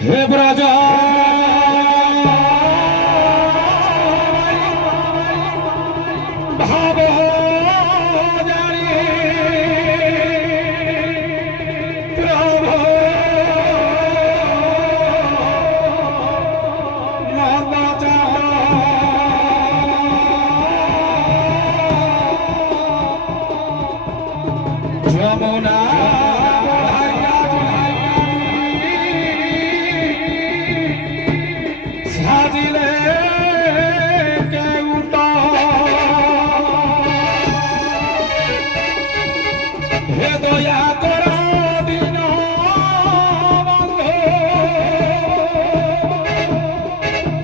হে ব্রজ ভাব জানি প্রভু নন্দ যমুনা সাজিলে কেউট হে দয়া কর দিন বন্ধু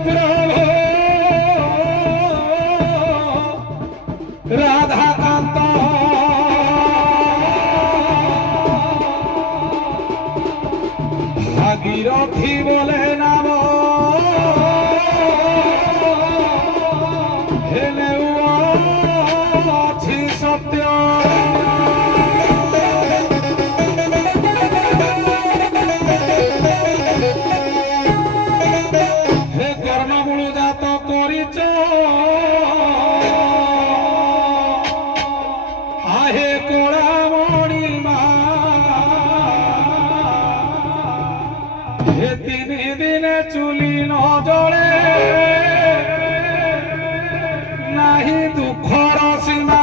প্রভু রাধাকান্ত ভাগীরথী বলে নাম হেলেও ଅଛି সত্য হে কর্ণমূল জাত করিছ আহে কোড়ামণি মা হে তিন দিনে চুলি ন জলে নাহি দুঃখর সীমা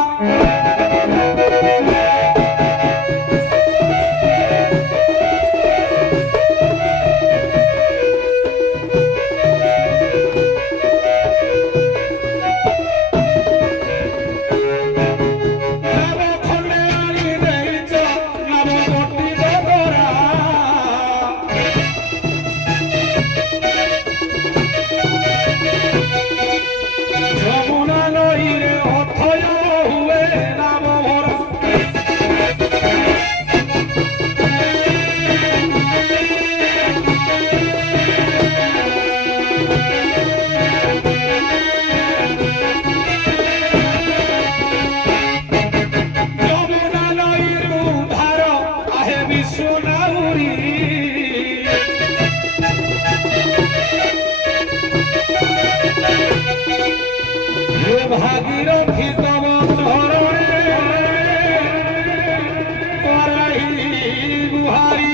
যমুনা নইরে অথয় হুয়ে নাম ভরা যমুনা নইর উদ্ধার আহে বিশ্ব নাউরি হে ভাগীরথী তব চরণে করাই গুহারি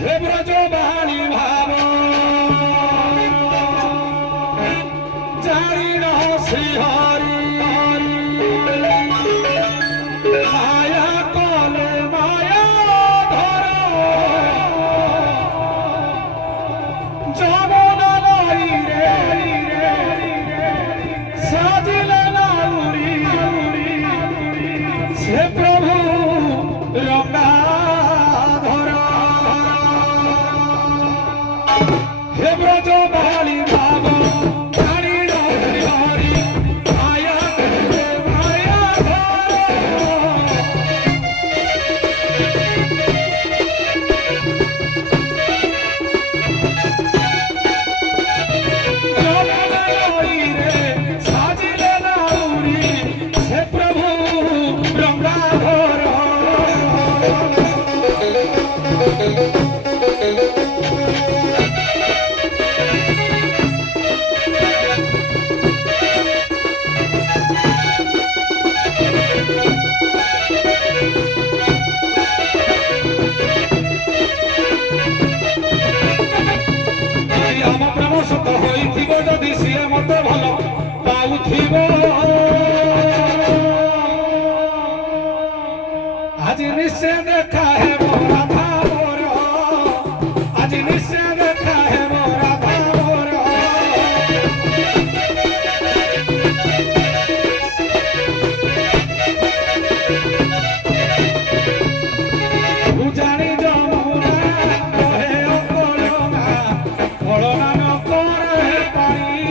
হে ব্রজবাণী ভাব জানি ন শ্রীহরি মায়া কলে মায়া ধর যমুনা নইরে সাজিলে নাউরি সে প্রভু রঙ্গাধর হে ব্রজবাণী ভাব জানি ন হরি মায়া কলে মায়া ধর যমুনা নইরে সাজিলে নাউরি সে প্রভু রঙ্গাধর ଆମ ପ୍ରେମ ସତ ହୋଇଥିବ ଯଦି ସିଏ ମତେ ଭଲ ପାଉଥିବ ଆଜି ନିଶ୍ଚୟ ଦେଖା ହେବ ରାଧା ମୋର ଆଜି ନିଶ୍ଚୟ ଦେଖା ହେବ ରାଧା ମୋର ଜାଣି ଯମୁନା କହେ ଅକଳନା କଳନା ନ କରେ ପାଣି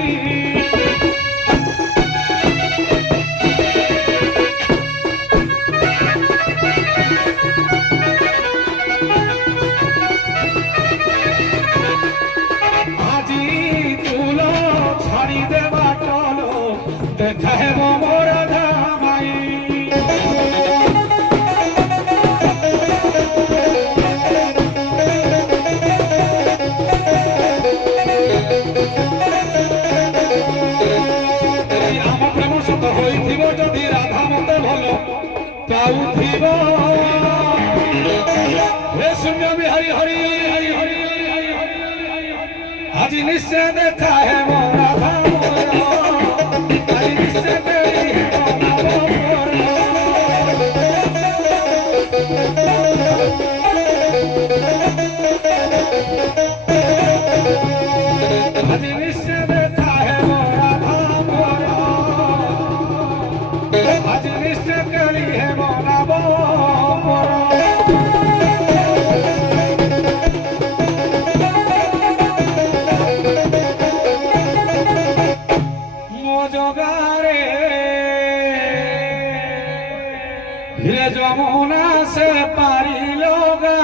উঠিব হে শূন্য বিহারী হরি আজি নিশ্চয় দেখা হে মোর রাধা আজি নিশ্চয় কেলি হে আজি নিশ্চয় দেখা হে মোর রাধা আজি নিশ্চয় কেলি হে মোর রাধা জগারে হে যমুনা সে পারিল গা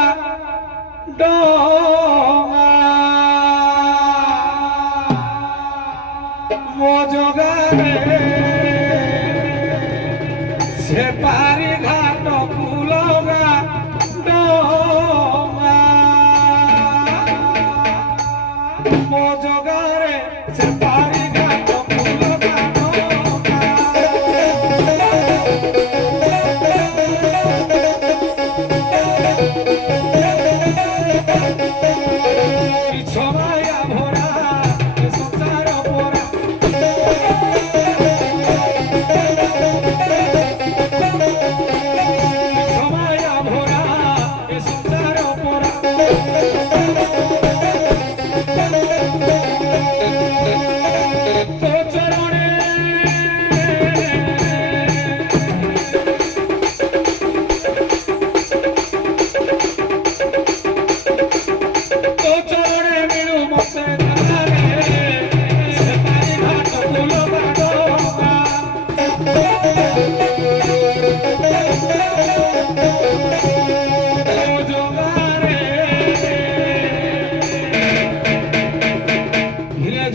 ডোঙা মো জগারে সে পারি ঘাট কুলগা ডোঙা মো জগারে সে পারি ঘাট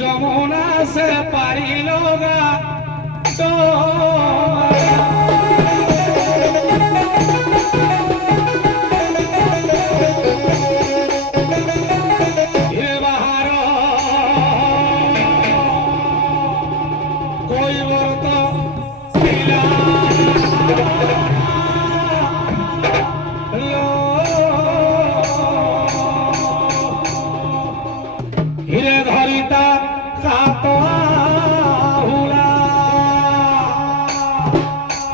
যমুনা সে পারিল গা বাহার কৈবর্ত হিরে ধরিতা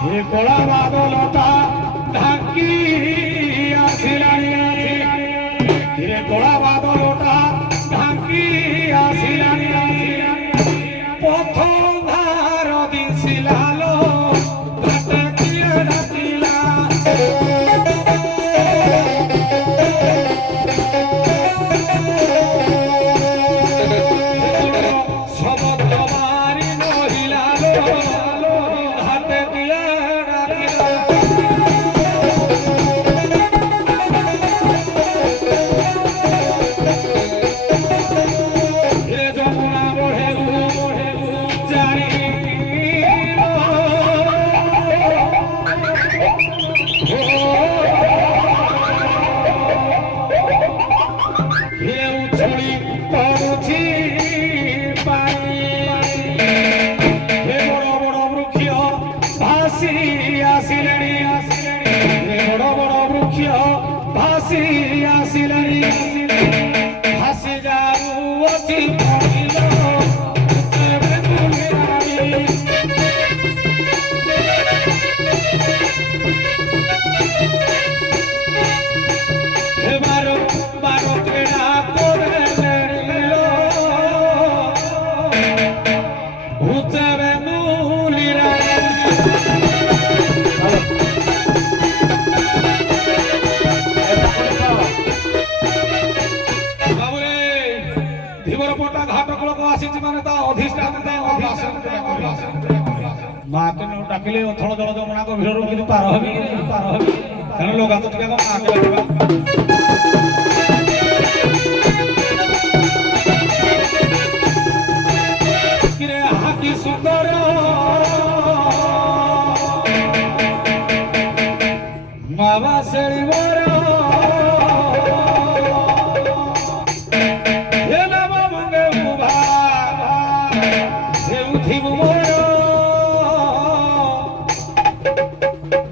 হে কলা বাদলতা ঢাকি আসিলানি হিরে কলা বাদলতা ঢাকি আসিলানি পথ ধার দিছিলালো ঘাটে কিয়ে ডাকিলা ভাসি যাউছি পড়িল এবার বারতে না করে ভূতে বেঙ্গুলিরা ধীবরপটা ঘাটকূলক আসিছি মানে তা অধিষ্ঠান মাকে ডাকিলে অথଳ ଜଳ ଯମୁନା ଗଭୀରରୁ କିନ୍ତୁ ପାର ହେବି ତେଣୁ ଲୋକ ତ ଟିକେ ମାକେ ଡାକିବା କିରେ ହାକି ସୁନ୍ଦର ମାବା ସେଳି ମୋର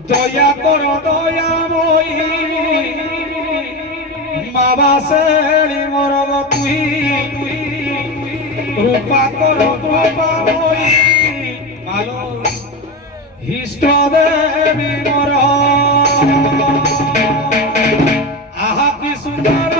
দয়া মোর দয়াময়ী মা বাসেলি মোর তুই কৃপা কর কৃপাময়ী ভালো ইষ্ট দেবী মোর আহা কি সুন্দর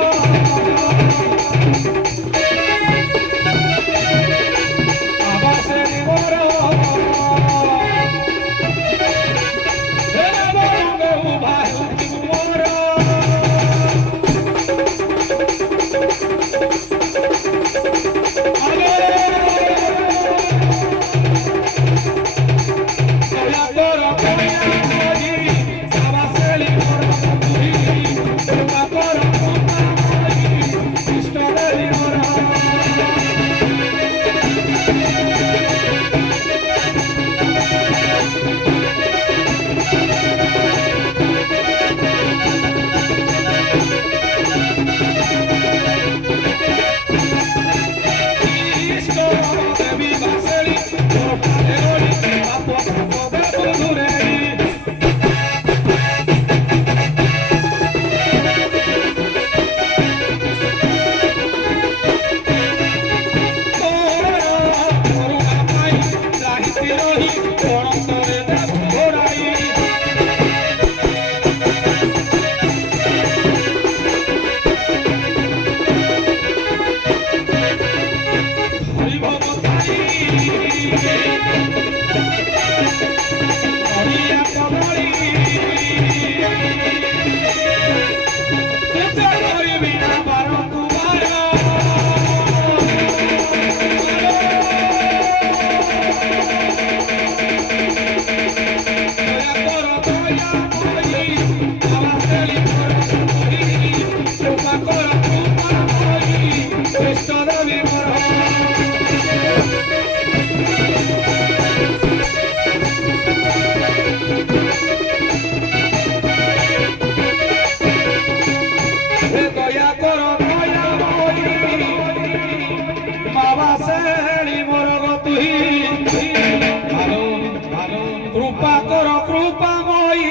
কৃপা কর কৃপাময়ী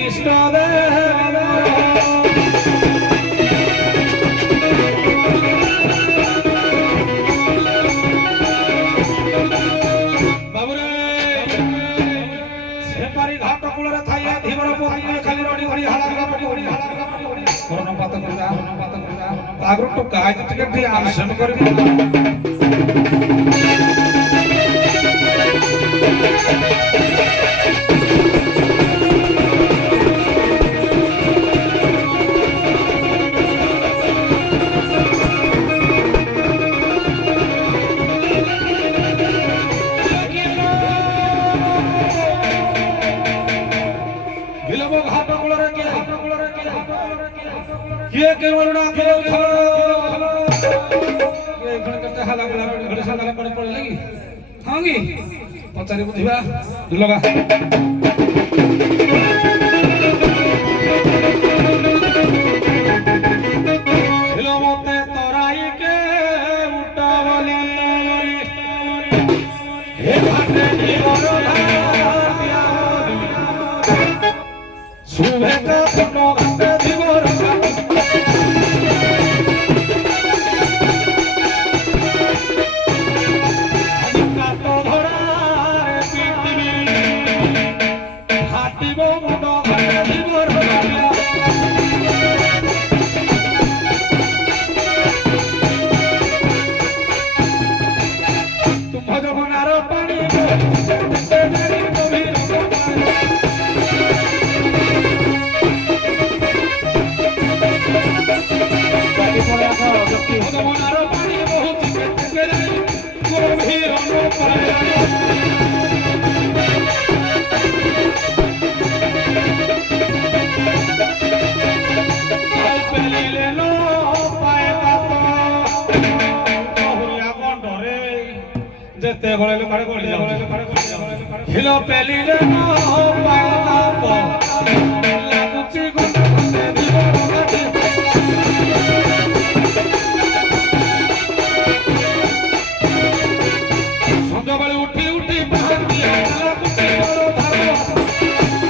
ইষ্ট বাবুরে সেপারি ঘাট কূଳରେ ଥାଇ ଧୀବର ପୋଖରୀ ଖାଲି ରଡ଼ି ଘଡ଼ି ହାଲା ପଡ଼ି ଘଡ଼ି ହାଲା କରନ ପାତ କରିଲା ଆଗରୁ ଟୋକା ଆଜି ଟିକେ ଆଲସନ କରିବି ये के वरुणा के ये खण करते हाला बला घड़ी साला पड़ लगी हां गी पचारी बुधिबा लगा हेलो मते तोराई के उटावली हे घाटे नी वरुणा सुबह का पनो घाटे दिवर जेते गळे लोकाडे गळी हिलो पेलीले नो पायला पो लागुची गुंड गुंडे दिवो गाते संध्याकाळी उठी उठी बांधी लागुची बरो धारो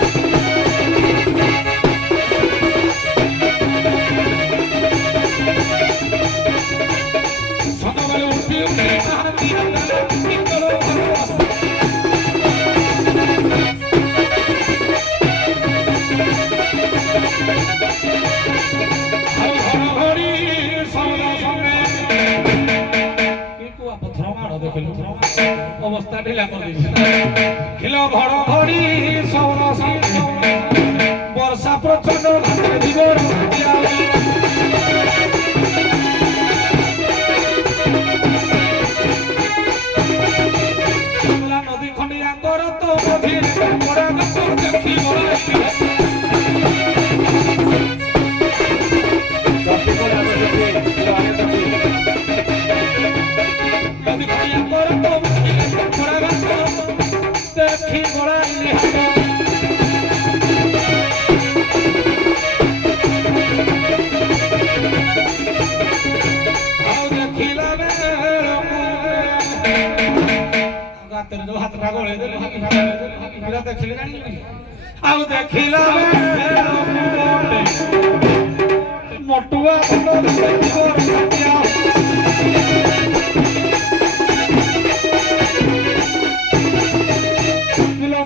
অবস্থা ঢিলা করে দিছে হিল ঘড়ঘড়ি সৌর বর্ষা প্রচন্ড ঘাটে দিবর নদী খন্ডিয়া কর তো মঝিরে পড়া গপ দেখি বড়াই নদী খন্ডিয়া কর তো মঝিরে পড়া গপ দেখি বড়াই হাতটা গড়ে দেবে ଦେଖିଲେ ଜାଣିଲି ଆଉ ଦେଖିଲା ମଟୁଆ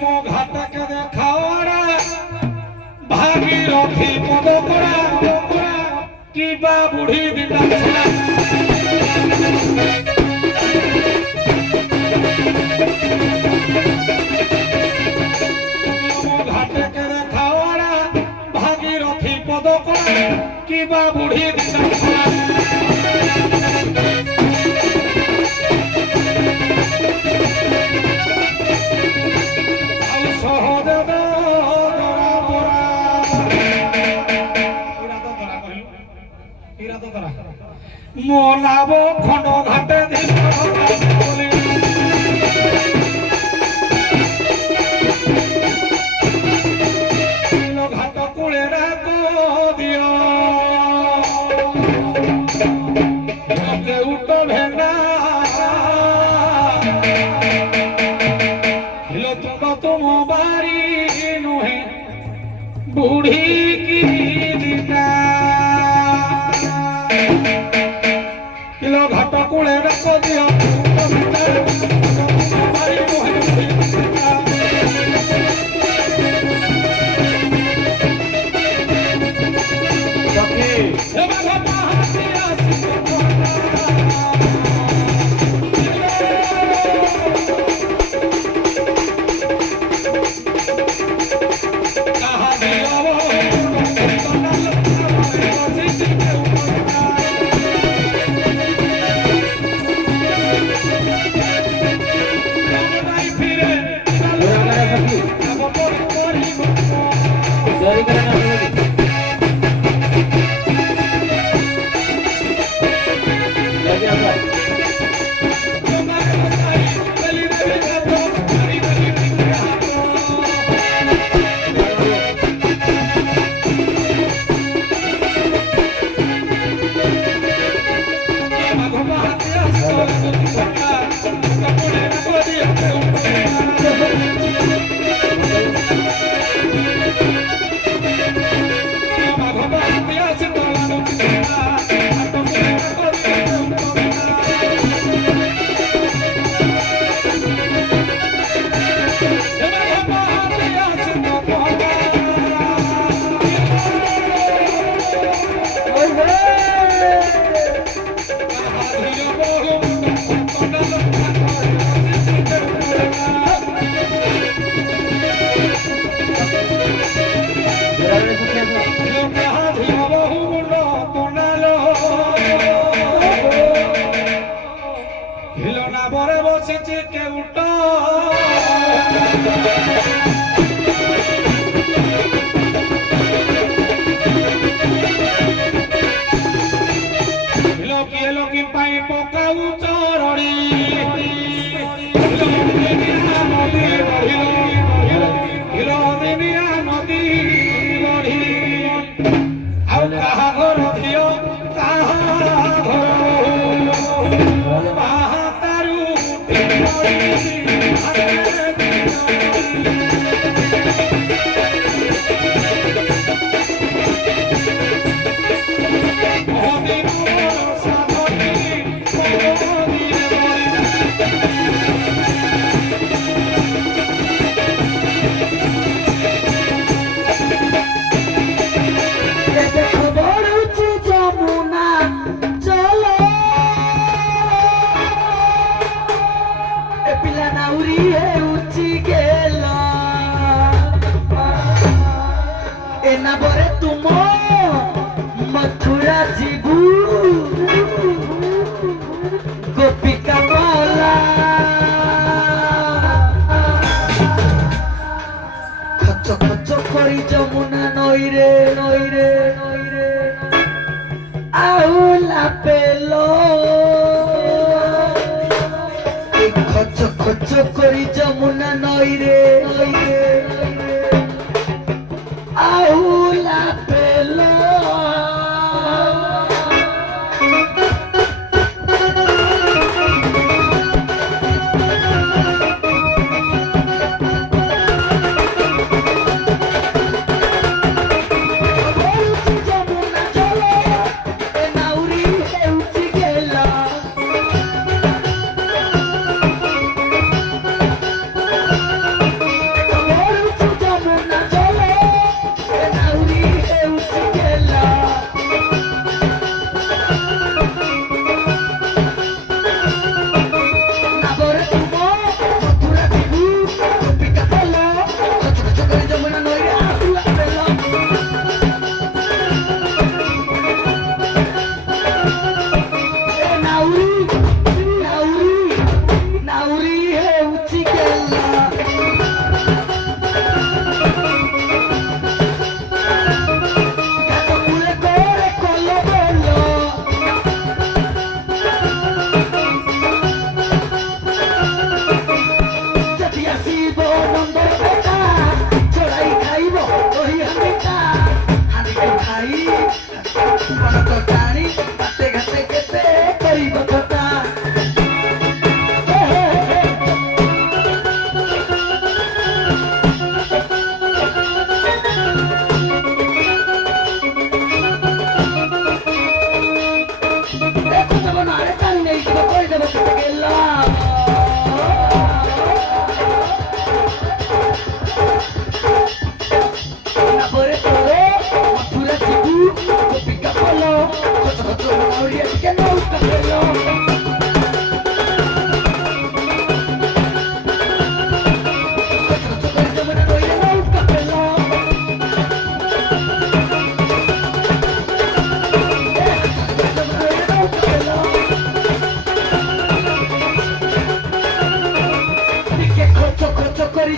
ମୋ ଘାଟକେ ଦେଖାওয়ারা ভাগীরথী পদ করা কিবা বুড়ি দিটা কিবা বুড়ি দিশা ଆଉ ସହଦେବ ଦରା ପରା ଏରା ତ ଦରା ମୋ ନାବ ଖଣ୍ଡ ଘାଟେ ଘାଟ କୂଳେ ରାଗ ଦିଅ কেউট ভেনা হিল তুম তুম বাড়ি নুহে বুড়ি কি দিনা হিল ঘাট কূলে রাখ দিও বাড়ি নুহে যমুনা নইরে নইরে নইরে আউলা পেল খচ খচ করি যমুনা নইরে নইরে আউলা পেল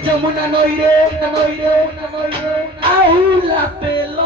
যমুনা নইরে নইরে নইরে আউলা পেল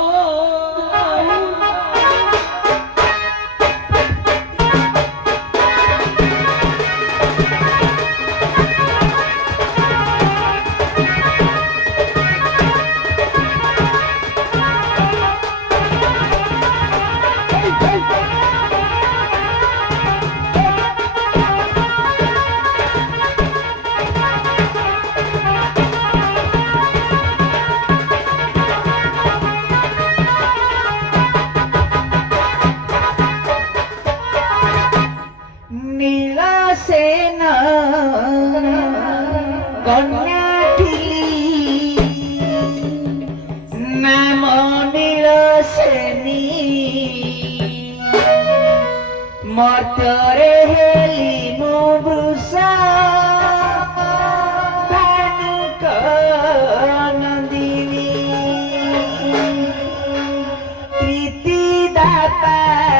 মতরে হেলি মুবুসা ভানুক নন্দিনী প্রীতি দাপারিলে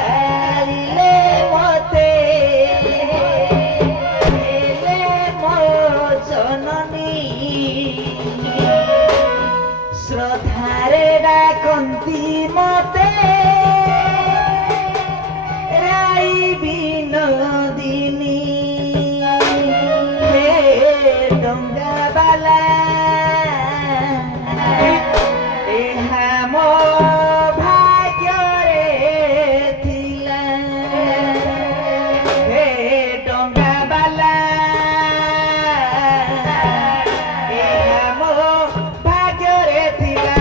মতে হেলে মো জননী শ্রদ্ধারে ডাকন্তি মতে বিনোদিনী হে ডঙ্গা বালা ଏହା ମୋ ଭାଗ୍ୟରେ ଥିଲା ହେ ଡଙ୍ଗା ବାଲା ଏହା ମୋ ଭାଗ୍ୟରେ ଥିଲା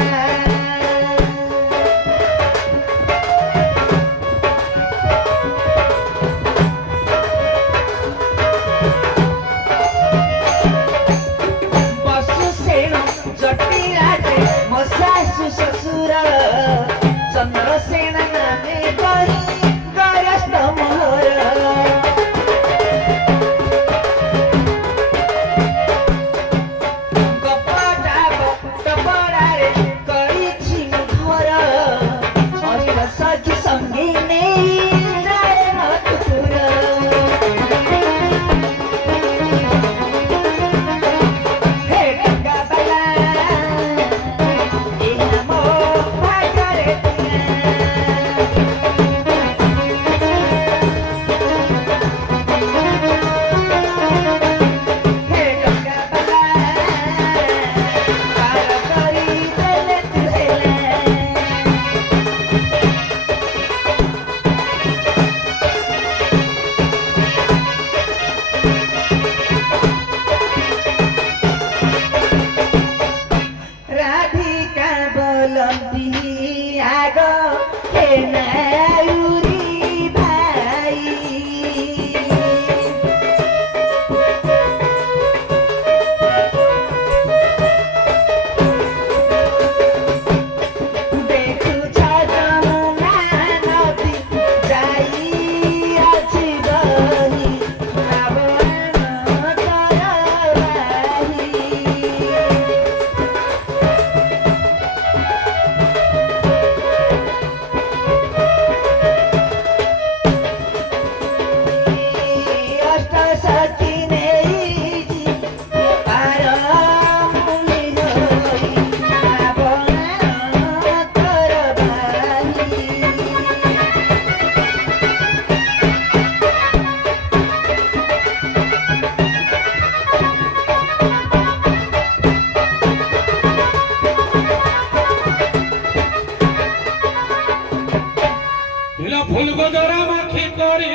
করি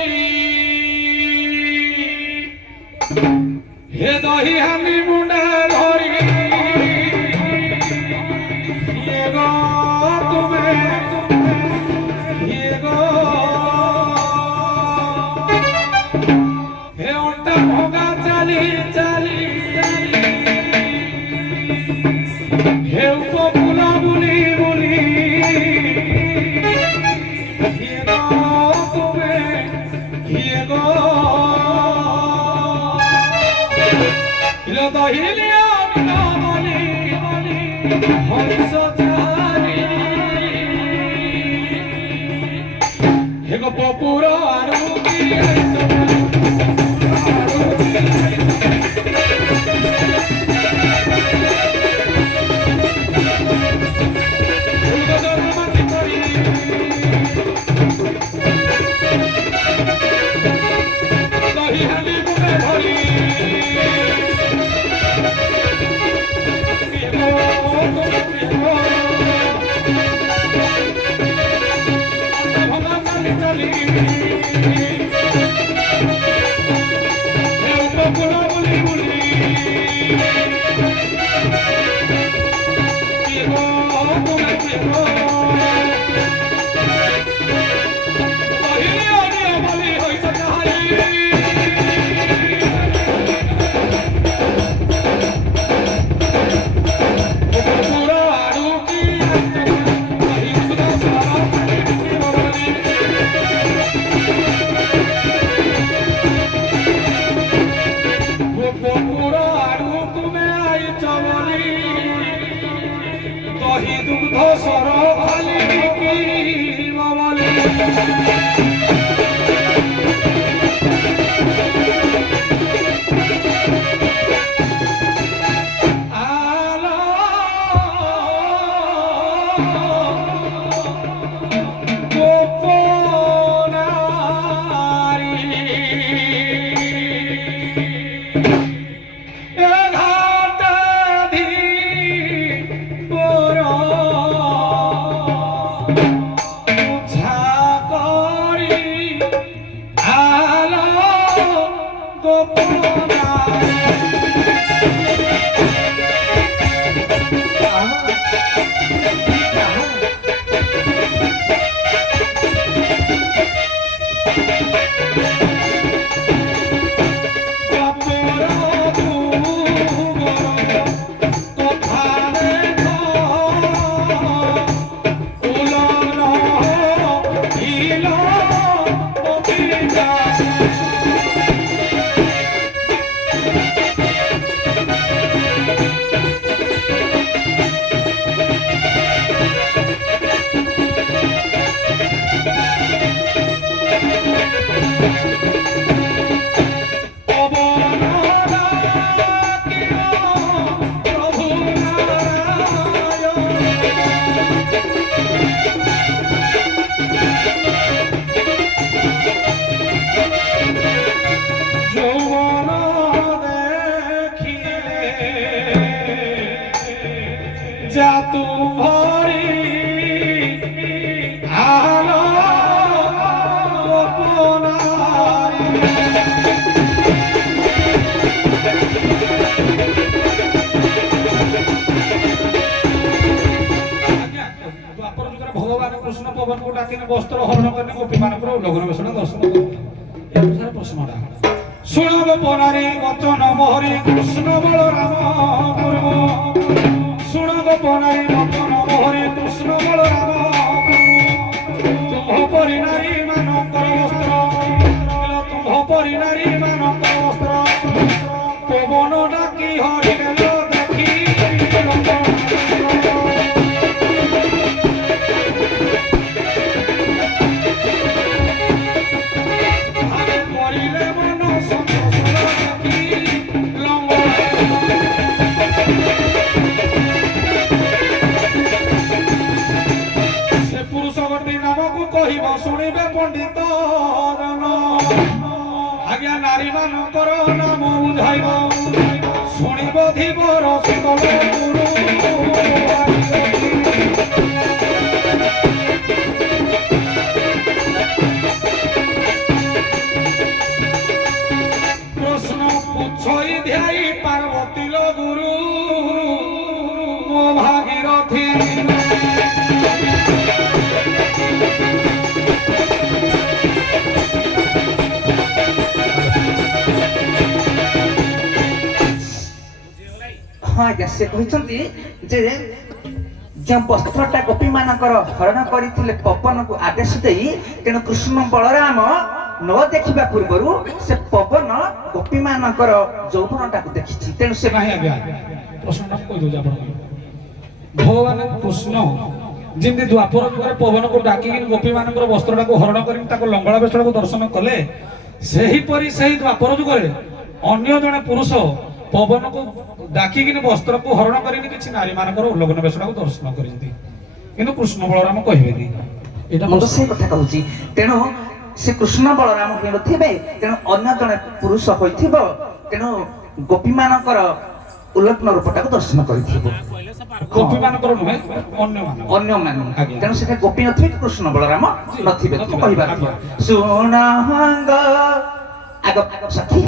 হে দহি হানি মুন্ডা ধরি হে গো তুমি হে গো হে ওটা ভোগা চালি চালি হে উপকুলা বুলি বুলি হে গো তুমি হে গো দহিলিয়া বলি হংস চারি হে গো পপুর আরু কি দহি হালি মুখে ধরি দহি দুগ্ধ সর খালি কি বলি আলো গোপনারি জাতু ভরি আলো গোপনারি ভগবান কৃষ্ণ পবন को डाकिने वस्त्र हरण करने गोपी मानकर लग्न बेसन दर्शन करते प्रश्नटा शुणव पनारी वचन मोहरी कृष्ण बलराम पूर्व शुणव पनारी वचन मोहरी कृष्ण बलराम तुम परि नारी मानकर वस्त्र तुम परि नारी मानकर वस्त्र पवन डाकी हरि गेल देखी শুনিবে পণ্ডিত জন আজ্ঞা নারী মানকর নাম বুঝাইব শুনিব ধীবর সকল গুরু ପଥି ହଁ ଆଜ୍ଞା ସେ କହିଛନ୍ତି ଯେ ଯେଉଁ ବସ୍ତ୍ରଟା ଗୋପୀ ମାନଙ୍କର ହରଣ କରିଥିଲେ ପବନକୁ ଆଦେଶ ଦେଇ ତେଣୁ କୃଷ୍ଣ ବଳରାମ ନ ଦେଖିବା ପୂର୍ବରୁ ସେ ପବନ ଗୋପୀ ମାନଙ୍କର ଯୌବନଟାକୁ ଦେଖିଛି ତେଣୁ ସେ ନାହିଁ ଆଜ୍ଞା ପ୍ରଶ୍ନଟା ମୁଁ କହିଦେଉଛି ଆପଣଙ୍କୁ ଭଗବାନ କୃଷ୍ଣ ଯେମିତି ଦ୍ୱାପର ଯୁଗରେ ପବନକୁ ଡାକିକି ଗୋପୀମାନଙ୍କର ବସ୍ତ୍ରଟାକୁ ହରଣ କରି ତାକୁ ଲଙ୍ଗଳା ବେଶକୁ ଦର୍ଶନ କଲେ ସେହିପରି ସେହି ଦ୍ୱାପର ଯୁଗରେ ଅନ୍ୟ ଜଣେ ପୁରୁଷ ପବନକୁ ଡାକିକିନି ବସ୍ତ୍ରକୁ ହରଣ କରିନି କିଛି ନାରୀମାନଙ୍କର ଉଲ୍ଲଗ୍ନ ବେଶଟାକୁ ଦର୍ଶନ କରିଛନ୍ତି କିନ୍ତୁ କୃଷ୍ଣ ବଳରାମ କହିବେନି ଏଇଟା ମୁଁ ତ ସେଇ କଥା କହୁଛି ତେଣୁ ସେ କୃଷ୍ଣ ବଳରାମ ହୋଇନଥିବେ ତେଣୁ ଅନ୍ୟ ଜଣେ ପୁରୁଷ ହୋଇଥିବ ତେଣୁ ଗୋପୀ ମାନଙ୍କର ଉଲ୍ଲଗ୍ନ ରୂପଟାକୁ ଦର୍ଶନ କରିଥିବ ଗୋପୀମାନଙ୍କର ନୁହେଁ ଅନ୍ୟମାନ ଅନ୍ୟମାନେ ଆଜ୍ଞା। ତେଣୁ ସେଟା ଗୋପୀ ନଥିବେ କି କୃଷ୍ଣ ବଳରାମ ନଥିବେ ମୁଁ ନଥିବେ। କହିବାର ଥିଲା ଶୁଣଙ୍ଗ ଆଗ ସଖୀ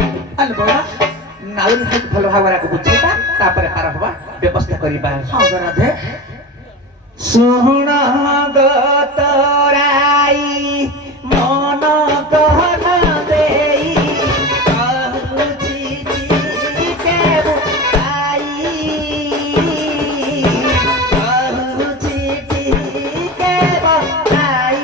ଆଲ ବଳ ନାଉରି ଭଲ ଭାବରେ ଆଗ ବୁଝେଇବା ତାପରେ ପାର ହବା ବ୍ୟବସ୍ଥା କରିବା ହଁ ରାଧେ ଶୁଣଙ୍ଗ ତୋରାଇ ମନ କହନ ଦେଇ କହୁଛି କେବୁ ପାଇ କହୁଛି କେବୁ ପାଇ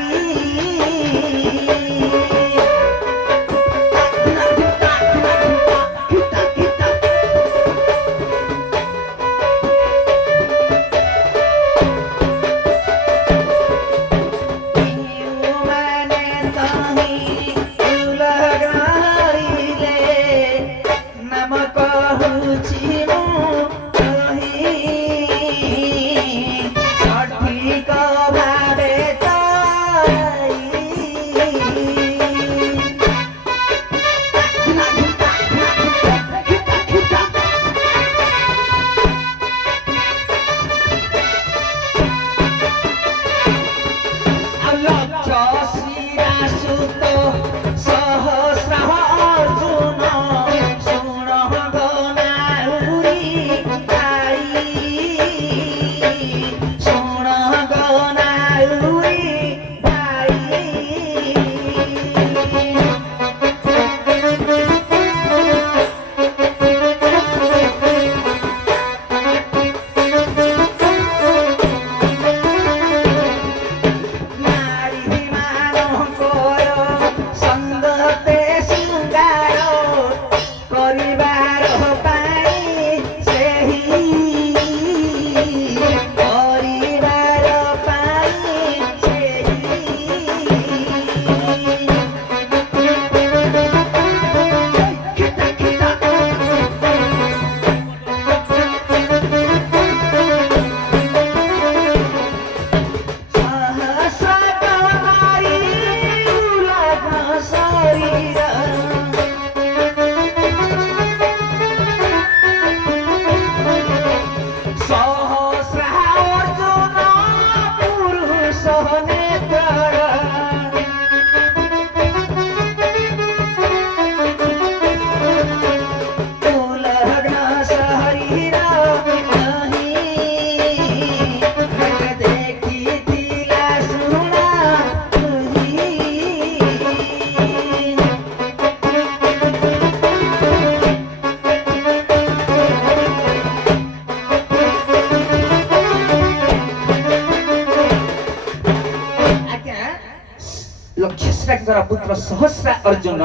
ଲକ୍ଷ୍ମୀଶ୍ରାଙ୍କର ପୁତ୍ର ସହସ୍ରା ଅର୍ଜୁନ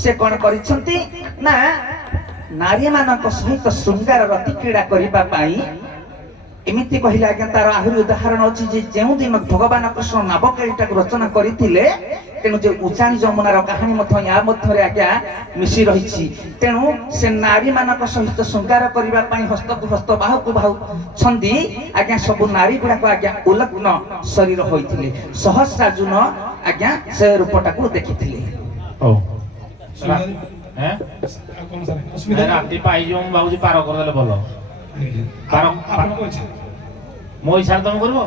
ସେ କଣ କରିଛନ୍ତି ନା ନାରୀ ମାନଙ୍କ ସହିତ ଶୃଙ୍ଗାର ରତି କ୍ରୀଡ଼ା କରିବା ପାଇଁ ଏମିତି କହିଲେ ଆଜ୍ଞା ତାର ଆହୁରି ଉଦାହରଣ ଅଛି ଯେ ଯେଉଁ ଦିନ ଭଗବାନ କୃଷ୍ଣ ନାବକେଳିଟାକୁ ରଚନା କରିଥିଲେ ତେଣୁ ଯେ ଉଚାଣି ଯମୁନାର କାହାଣୀ ମଧ୍ୟ ୟା ମଧ୍ୟରେ ଆଜ୍ଞା ମିଶି ରହିଛି ତେଣୁ ସେ ନାରୀ ମାନଙ୍କ ସହିତ ଶୃଙ୍ଗାର କରିବା ପାଇଁ ହସ୍ତକୁ ହସ୍ତ ବାହୁକୁ ବାହୁ ଛନ୍ଦି ଆଜ୍ଞା ସବୁ ନାରୀ ଗୁଡାକ ଆଜ୍ଞା ଉଲଗ୍ନ ଶରୀର ହୋଇଥିଲେ ସହସ୍ରାର୍ଜୁନ ଆଜ୍ଞା ସେ ରୂପଟାକୁ ଦେଖିଥିଲେ ହଉ ଆଉ କଣ ସାର୍ ଅସୁବିଧା ରାତି ପାଇଯିବ ମୁଁ ଭାବୁଛି ପାର କରିଦେଲେ ଭଲ ପାର ଆପଣଙ୍କ ଇଚ୍ଛା ମୋ ଇଚ୍ଛାରେ ତମେ କରିବ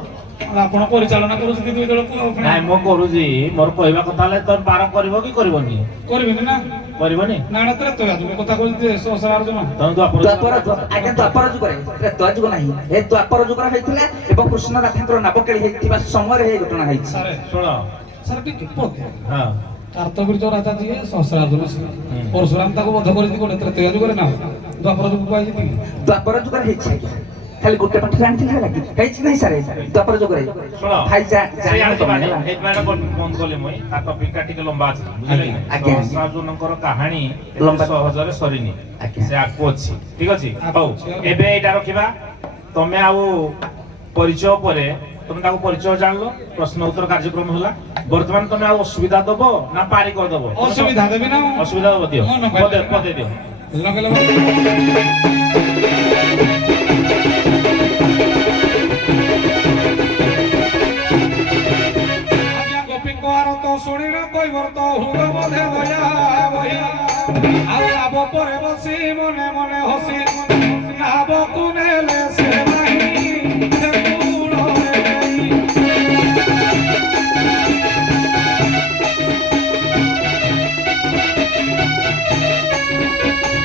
ଆପଣ ପରିଚାଳନା କରୁଛନ୍ତି ଦୁଇ ଦଳକୁ ନାଇଁ ମୁଁ କରୁଛି ମୋର କହିବା କଥା ହେଲେ ତମେ ପାର କରିବ କି କରିବନି କରିବେନି ନା କରିବନି ନା ନା ତ୍ରେତୟା ଯୁଗ କଥା କହୁଛନ୍ତି ସହସ୍ର ଅର୍ଜୁନ ତମେ ଆଜ୍ଞା ଦ୍ୱାପର ଯୁଗରେ ତ୍ରେତୟା ଯୁଗ ନାହିଁ ଏ ଦ୍ୱାପର ଯୁଗରେ ହେଇଥିଲା ଏବଂ କୃଷ୍ଣ ରାଧାଙ୍କର ନାବକେଳି ହେଇଥିବା ସମୟରେ ଏହି ଘଟଣା ହେଇଛି। ସାରେ ଶୁଣ ସାର୍ ଟିକେ ପଦେ ହଁ କାର୍ତ୍ତବୀର୍ଯ୍ୟ ରାଜା ଯିଏ ସହସ୍ରାର୍ଜୁନ ସିଏ ପରଶୁରାମ ତାକୁ ବଧ କରିଛି ଗୋଟେ ତ୍ରେତୟା ଯୁଗରେ ନା ଦ୍ୱାପର ଯୁଗକୁ ଆଇଛନ୍ତି ଦ୍ୱାପର ଯୁଗରେ ହେଇଛି ଆଜ୍ଞା ଖାଲି ଗୋଟେ ପାଠ ଜାଣିଥିଲେ ହେଲା କି ହେଇଛି ନାହିଁ ସାର୍ ଦ୍ୱାପର ଯୁଗରେ ଶୁଣ ଭାଇ ସେଇଆଡେ ଯିବାନି ଜାଣିଲେ ସେଇଥିପାଇଁ ଏଇଟା ବନ୍ଦ କଲି ମୁଇଁ ତା ଟପିକଟା ଟିକେ ଲମ୍ବା ଅଛି ବୁଝିଲେ କି ଆଜ୍ଞା। ସହସ୍ରାର୍ଜୁନଙ୍କର କାହାଣୀ ଏତେ ଲମ୍ବା। ସହଜରେ ସରିନି ଆଜ୍ଞା। ସେ ଆଗକୁ ଅଛି ଠିକ ଅଛି ହଉ ଏବେ ଏଇଟା ରଖିବା ତମେ ଆଉ ପରିଚୟ ପରେ ତମେ ତାକୁ ପରିଚୟ ଜାଣିଲ ପ୍ରଶ୍ନ ଉତ୍ତର କାର୍ଯ୍ୟକ୍ରମ ହେଲା ବର୍ତ୍ତମାନ ତମେ ଆଉ ଅସୁବିଧା ଦବ ନା ପାରି କରିଦବ ଅସୁବିଧା ଦେବି ନା ଅସୁବିଧା ଦବ ଦିଅ ମନ ପଦେ ଦିଅ ଗୋପୀଙ୍କ ଆରତ ଶୁଣିଲ কৈବର୍ତ୍ତ ହୃଦ ମଧ୍ୟରେ ଦୟା ବହିଲା ଆଉ ଲାଭ ପରେ ବସି ମନେ ମନେ ହସି ଲାଭକୁ ନେଲେ ସେ ନାହିଁ ସେ କୂଳରେ ନେଇ।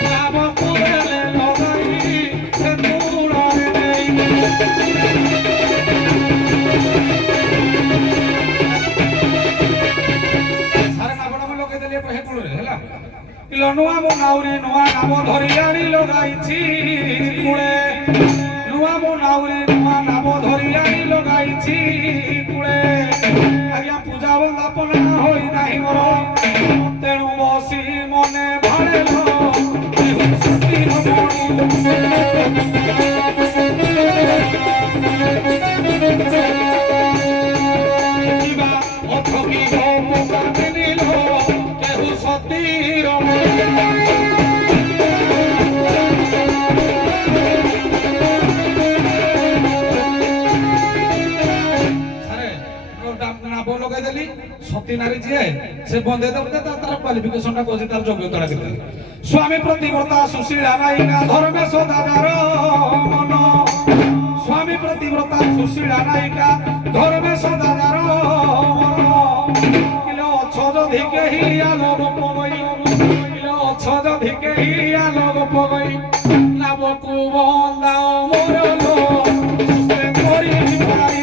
ଲାଭକୁ ନେଲେ ଲଗାଇ ସେ କୂଳରେ ନେଇ। ନୂଆ ମୋ ନାଉରେ ନୂଆ ନାମ ଧରି ଆଣି ଲଗାଇଛି କୁଳେ ନୂଆ ମୋ ନାଉରେ ନୂଆ ନାମ ଧରି ଆଣି ଲଗାଇଛି କୁଳେ ଆଜ୍ଞା ପୂଜା ବନ୍ଦାପନା ହୋଇ ନାହିଁ ମୋର ତେଣୁ ବସି ମନେ ଭାଳେଲ ଅଥକି କେହୁ ସତୀର ଲଗାଇଦେଲି ସତୀ ନାରୀ ଯିଏ ସେ ବନ୍ଦେଇ ଦେବ ତାର କ୍ୱାଲିଫିକେସନ ଟା କହୁଛି ତାର ଯୋଗ୍ୟତା କେତେ ସ୍ୱାମୀ ପ୍ରତିବ୍ରତା ସୁଶୀଳା ନାୟିକା ଧର୍ମେଶ ଦାଦାର ମନ ସ୍ୱାମୀ ପ୍ରତିବ୍ରତା ସୁଶୀଳା ନାୟିକା ଧର୍ମେଶ ଦାଦାର ମନ କିଲୋ ଅଛ ଯଦି କେହି ଆଲୋକ ପଗଇ କିଲୋ ଅଛ ଯଦି କେହି ଆଲୋକ ପଗଇ ନାବକୁ ବନ୍ଦାଅ ମୋର ସୁସ୍ତେ କରି ପାଇ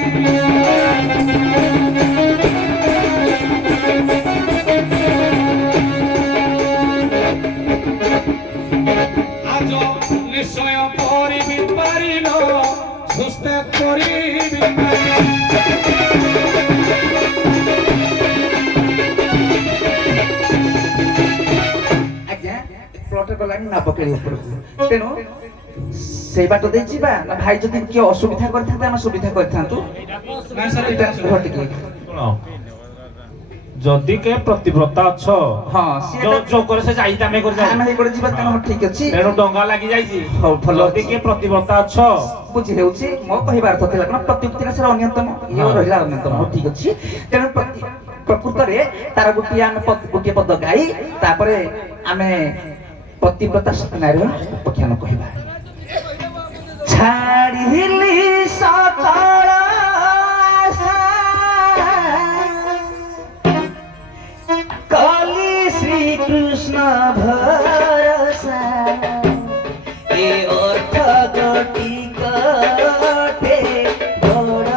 নিশ্চয় করিবি পারিল সুস্থ করিবি ଆଜ୍ଞା ପ୍ଲଟ ଗଲାଣି ନାବକେଳି ଉପରକୁ ତେଣୁ ସେଇ ବାଟ ଦେଇ ଯିବା ନା ଭାଇ ଯଦି କିଏ ଅସୁବିଧା କରିଥାନ୍ତେ ଆମେ ସୁବିଧା କରିଥାନ୍ତୁ ଏଇଟା ରୁହ ଟିକେ ଶୁଣ ଯଦି କେ ପ୍ରତିବ୍ରତା ଅଛ ହଁ ସିଏ ଯୋଗରେ ସେ ଯାଇ ଆମେ କରି ଆମେ ଏଇ ଯିବା ତେଣୁ ଠିକ ଅଛି ତେଣୁ ଡଙ୍ଗା ଲାଗି ଯାଇଛି ହଉ ଭଲ ଯଦି କେ ପ୍ରତିବ୍ରତା ଅଛ ବୁଝି ହେଉଛି ମୋ କହିବାର ଅର୍ଥ ଥିଲା କଣ ପ୍ରତିପତ୍ତିର ସେଟା ଅନ୍ୟତମ ଇଏ ରହିଲା ଅନ୍ୟତମ ହଉ ଠିକ ଅଛି ତେଣୁ ପ୍ରକୃତରେ ତାର ଗୋଟିଏ ପଦ ଗାଇ ତାପରେ ଆମେ ପ୍ରତିବ୍ରତା ନାରୀର ଉପାଖ୍ୟାନ କହିବା ଛାଡ଼ିଲି ସକାଳ कली श्री कृष्ण भरसा ए अर्थ गति कटे बड़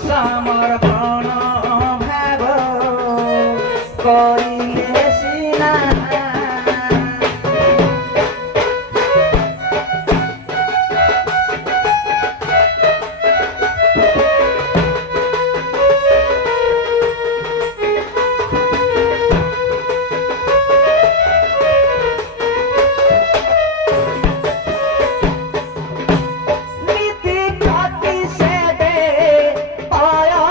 समर्पण भाव करिले सिना नीति कति से दे आया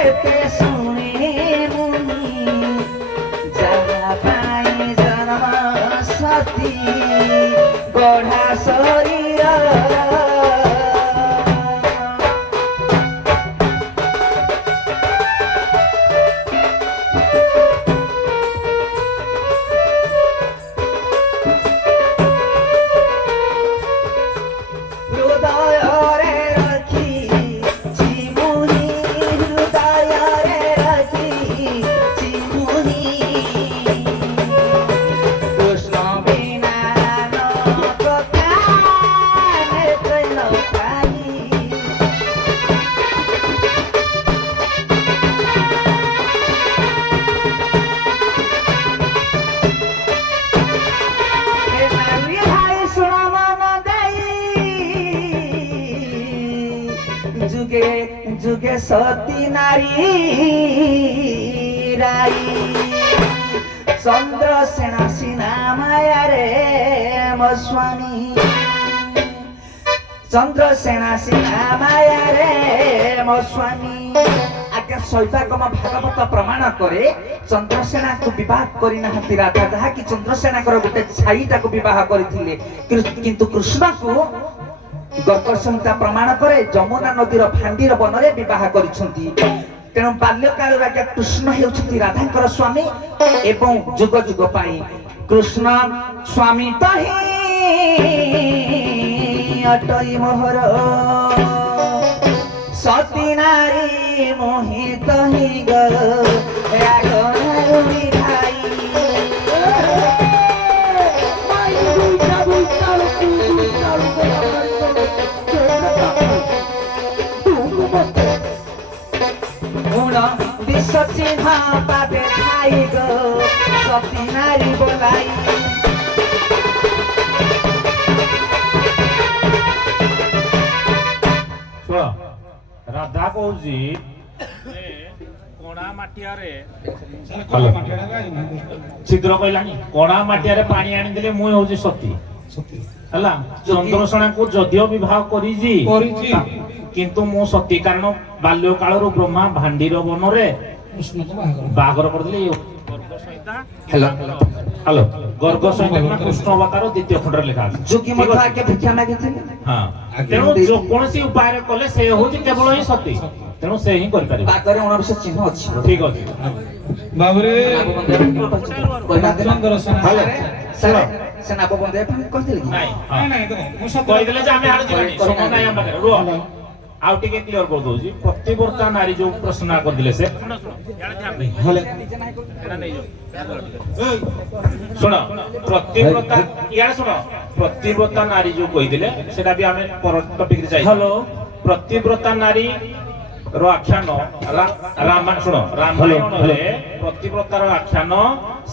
କେତେ ଶୁଣି ମୁନି ଯାହା ପାଇଁ ଜନ୍ମ ସତୀ ଗଢ଼ା ଶରୀର ହୃଦୟରେ ରଖିଛି ମୁନି ହୃଦୟରେ ରଖିଛି ମୁନି କୃଷ୍ଣ ବିନା ନ କଥା ନେତ୍ରେ ନ ପାଇ ଏ ନାରୀ ଭାଇ ଶୁଣ ମନ ଦେଇ যুগে যুগে সতী নারী রাই চন্দ্রসেনা সিনা মায়ারে মো স্বামী চন্দ্রসেনা সিনা মায়ারে মো স্বামী আগে শৈবাগম ভাগবত প্রমাণ করে চন্দ্রসেনাକୁ বিবাহ କରି ନାହାନ୍ତି ରାଧା ଯାହାକି ଚନ୍ଦ୍ରସେନାଙ୍କର ଗୋଟେ ଛାଇଟାକୁ ବିବାହ କରିଥିଲେ କିନ୍ତୁ କୃଷ୍ଣକୁ ଗର୍ଗସଂହିତା ପ୍ରମାଣ କରେ ଯମୁନା ନଦୀର ଫାଣ୍ଡିର ବନରେ ବିବାହ କରିଛନ୍ତି ତେଣୁ ବାଲ୍ୟକାଳରୁ ଆଜ୍ଞା କୃଷ୍ଣ ହେଉଛନ୍ତି ରାଧାଙ୍କର ସ୍ୱାମୀ ଏବଂ ଯୁଗ ଯୁଗ ପାଇଁ କୃଷ୍ଣ ସ୍ୱାମୀ ତ ହିଁ ଅଟଇ ମୋହର ସତୀ ନାରୀ ମୋହିତ ହିଁ ରାଗି ଭାଇ গুণ বিশ্ব চিহ্ন পাবে ঠাই গো সতী নারী বলাই ଶୁଣ ରାଧା କହୁଛି କଣା ମାଟିଆରେ କଳା ମାଟିଆଟା କାଇଁ ନା ଛିଦ୍ର କହିଲାନି କଣା ମାଟିଆରେ ପାଣି ଆଣିଦେଲେ ମୁଁ ହଉଛି ସତୀ ସତୀ ହେଲା ଚନ୍ଦ୍ରସେନାକୁ ଯଦିଓ ବିବାହ କରିଛି କରିଛି କିନ୍ତୁ ମୁଁ ସତୀ କାରଣ ବାଲ୍ୟ କାଳରୁ ବ୍ରହ୍ମା ଭାଣ୍ଡିର ବନରେ କୃଷ୍ଣକୁ ବାହାଘର ବାହାଘର କରିଦେଲେ ହ୍ୟାଲୋ ଗର୍ଗ ସଂହିତା କୃଷ୍ଣ ଅବତାର ଦ୍ୱିତୀୟ ଖଣ୍ଡରେ ଲେଖା ଅଛି ଯୋଗୀ ମଧ୍ୟ ଆଜ୍ଞା ଭିକ୍ଷା ମାଗିଥିଲେ ହଁ ତେଣୁ କୌଣସି ଉପାୟରେ କଲେ ସେ ହଉଛି କେବଳ ହିଁ ସତୀ ତେଣୁ ସେ ହିଁ କରିପାରିବ ପାଦରେ 19 ଚିହ୍ନ ଅଛି ଠିକ ଅଛି ବାବୁରେ ହେଲେ ସାର୍ ସେ ନାବ ବନ୍ଦେଇବା ପାଇଁ କହିଥିଲେ କି ନାଇଁ ନାଇଁ ନାଇଁ ଦେଖ ମୁଁ ସତ କହିଦେଲେ ଯେ ଆମେ ହାରି ଯିବାନି ସମୟ ନାହିଁ ଆମ ପାଖରେ ରୁହ ଆଉ ଟିକେ କ୍ଲିୟର କରିଦଉଛି ପ୍ରତିବର୍ତ୍ତା ନାରୀ ଯୋଉ ପ୍ରଶ୍ନ କରିଥିଲେ ସେ ହେଲେ ଶୁଣ ପ୍ରତିବ୍ରତା ଇଆଡେ ଶୁଣ ପ୍ରତିବ୍ରତା ନାରୀ ଯୋଉ କହିଥିଲେ ସେଟା ବି ଆମେ ପର ଟପିକରେ ଯାଇ ହ୍ୟାଲୋ ପ୍ରତିବ୍ରତା ନାରୀ ର ଆଖ୍ୟାନ ରାମାୟଣ ଶୁଣ ରାମାୟଣରେ ପ୍ରତିବ୍ରତାର ଆଖ୍ୟାନ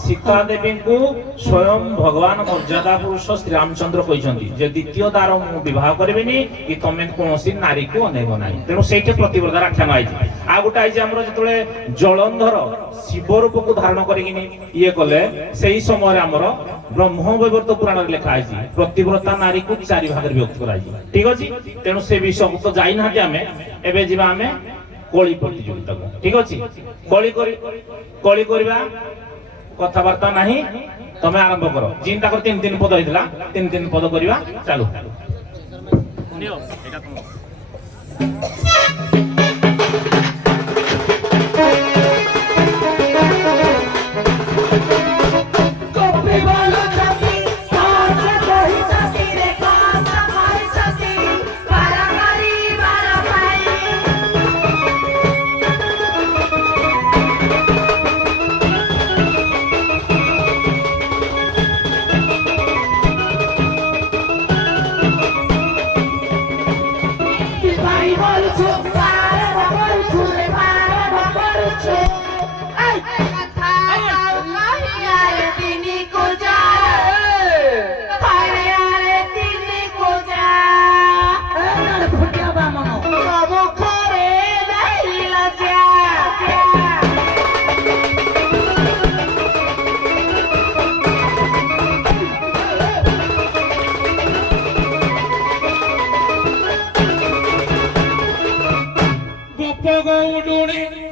ସୀତା ଦେବୀଙ୍କୁ ସ୍ୱୟଂ ଭଗବାନ ମର୍ଯ୍ୟାଦା ପୁରୁଷ ଶ୍ରୀରାମଚନ୍ଦ୍ର କହିଛନ୍ତି ଯେ ଦ୍ୱିତୀୟ ଦାର ମୁଁ ବିବାହ କରିବିନି କି ତମେ କୌଣସି ନାରୀକୁ ଅନେଇବ ନାହିଁ ତେଣୁ ସେଇଠି ପ୍ରତିବ୍ରତାର ଆଖ୍ୟାନ ଆଇଛି ଆଉ ଗୋଟେ ଆଇଛି ଆମର ଯେତେବେଳେ ଜଳନ୍ଧର ଶିବ ରୂପକୁ ଧାରଣ କରିକିନି ଇଏ କଲେ ସେଇ ସମୟରେ ଆମର ବ୍ରହ୍ମବୈବର୍ତ ପୁରାଣରେ ଲେଖା ହେଇଛି ପ୍ରତିବ୍ରତା ନାରୀକୁ 4 ଭାଗରେ ବିଭକ୍ତ କରାଯାଇଛି ଠିକ ଅଛି ତେଣୁ ସେ ବିଷୟକୁ ତ ଯାଇନାହାନ୍ତି ଆମେ ଏବେ ଯିବା ଆମେ କଳି ପ୍ରତିଯୋଗିତାକୁ ଠିକ ଅଛି କଳି କରିବା କଥାବାର୍ତ୍ତା ନାହିଁ ତମେ ଆରମ୍ଭ କର ଜିନ୍ ତାଙ୍କର 3 ପଦ ହେଇଥିଲା 3 ପଦ କରିବା ଚାଲୁ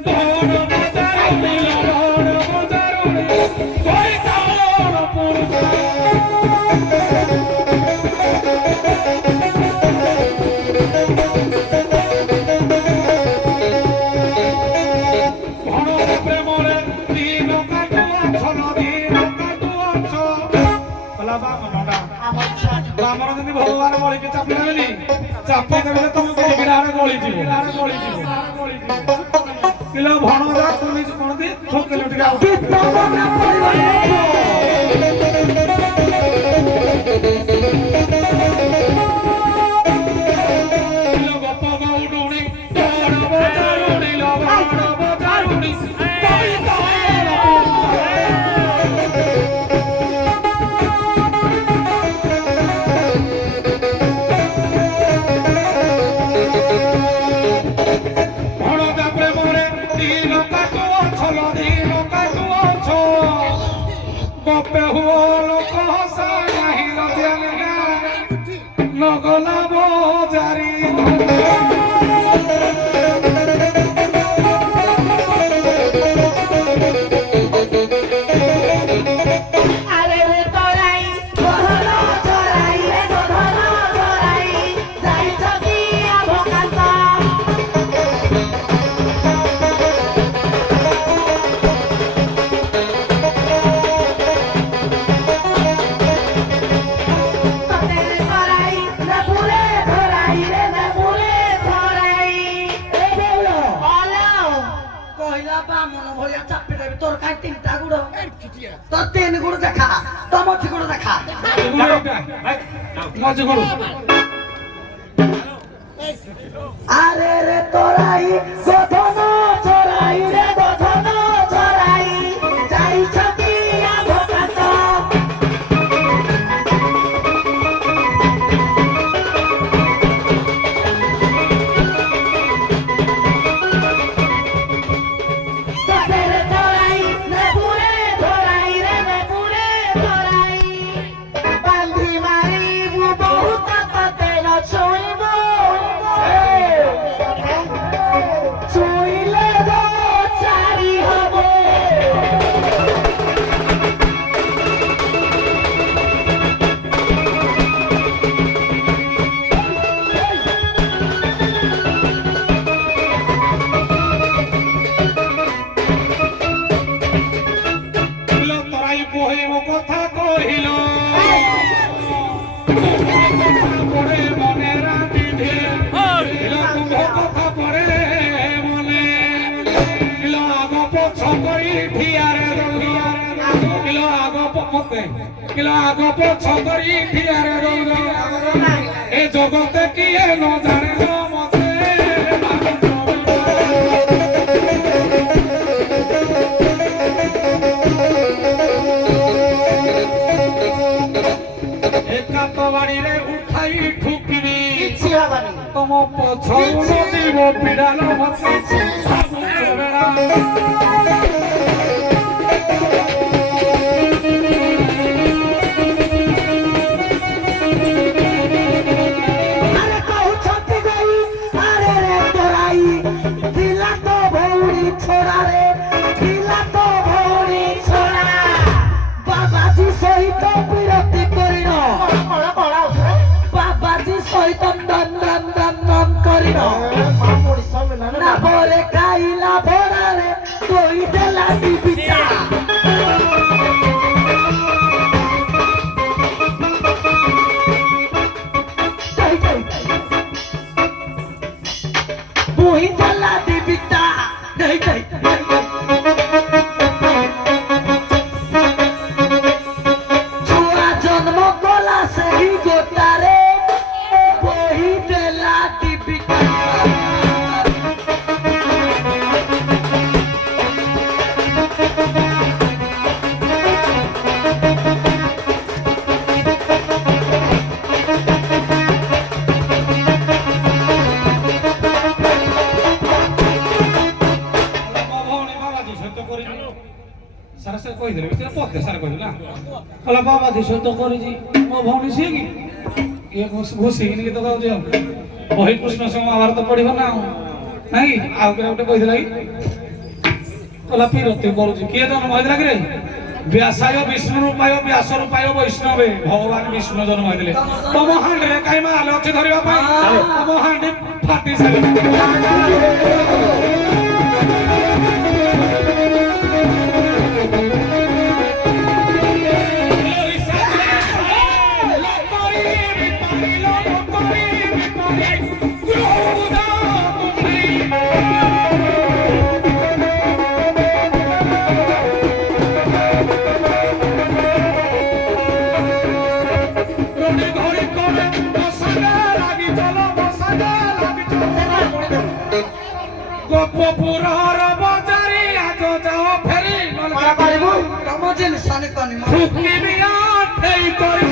ধন বজারুণী লবণ বজারুণী কই কার পুরুষ ଆମର ଯଦି ଭଗବାନ ଗଳିକି ଚାପି ଦେବେନି ଚାପି ଦେବେ ତମେ ବିରାଟ ଗଳିଯିବ କିଲୋ ଭଣଜା ତୁମି କଣନ୍ତି ଠକିଲ ଟିକେ ଆଉ କିଲୋ ଗପ ଗଉଡୁଣି ବଣ ବଜାରୁଣି ଲବଣ ବଜାରୁଣି গপে হুল কহসা নাহি লজ্জা নগলা বজারি আরে রে তোরাই গধন চড়াই রে গধন চড়াই যাইছ কি আভকাত তোদের তোরাই নেবুরে ধরাই রে নেবুরে ধরাই বান্ধি মারিবু বহুত কতে ন ছুইব ছুইলে গো চারি হবে তোরাই কহিব কথা কহিল পড়ে মনে রাঁধিবে কুম্ভ কথা পড়ে মনে আগ পছ করি ঠিয়ারে আগ পছ করি ঠিয়ারে এ জগতে কিয়ে ন জানে মতে একাত বাড়িরে উঠাই ঠুকিবি তম পছরু নদীব পিড়াল মতে আরে কহুছন্তি গাই আরে রে তোরাই দিলা তো ভৌরি ছোড়া রে দিলা তো ভৌরি ছোড়া বাবাজি সহিত বিরতি করিন বাবাজি সহিত দন দন দন দন করিন না বলে কাইলা ভরা রে কই দেলা দিবিটা মুই দেলা দিবিটা দেই দেই ছুয়া জন্ম গলা সেই গোটারে বহি দেলা দিবিটা ସାରା ସାର୍ କହିଦେଲେ ପତେ ସାର୍ କହିଲେ ନା କହିଲା ବାବା ଦିଶ ତ କରିଛି ମୋ ଭଉଣୀ ସିଏ କି ଇଏ ଘୁଷିକିନି ଗୀତ ଗାଉଛି ଆଉ ବହି କୃଷ୍ଣ ମହାଭାରତ ପଢିବ ନା ଆଉ ନାଇଁ ଆଉ କେବେ ଗୋଟେ କହିଥିଲା କି কলা পিরতি করুছি কে জন্ম হয়েছিল কি রে ব্যাসায় বিষ্ণু রূপায় ব্যাস রূপায় বৈষ্ণবে ভগবান বিষ্ণু জন্ম হয়েছিল তম হাଣ୍ଡିରେ କାଇଁ ମାଲ ଅଛି ଧରିବା ପାଇଁ ତମ ହାଣ୍ଡି ଫାଟି গোপপুরর বাজারে আজ যাও ফেরি পারিব কামজেন সানে কানি ফুকি বিয়া ঠেই করি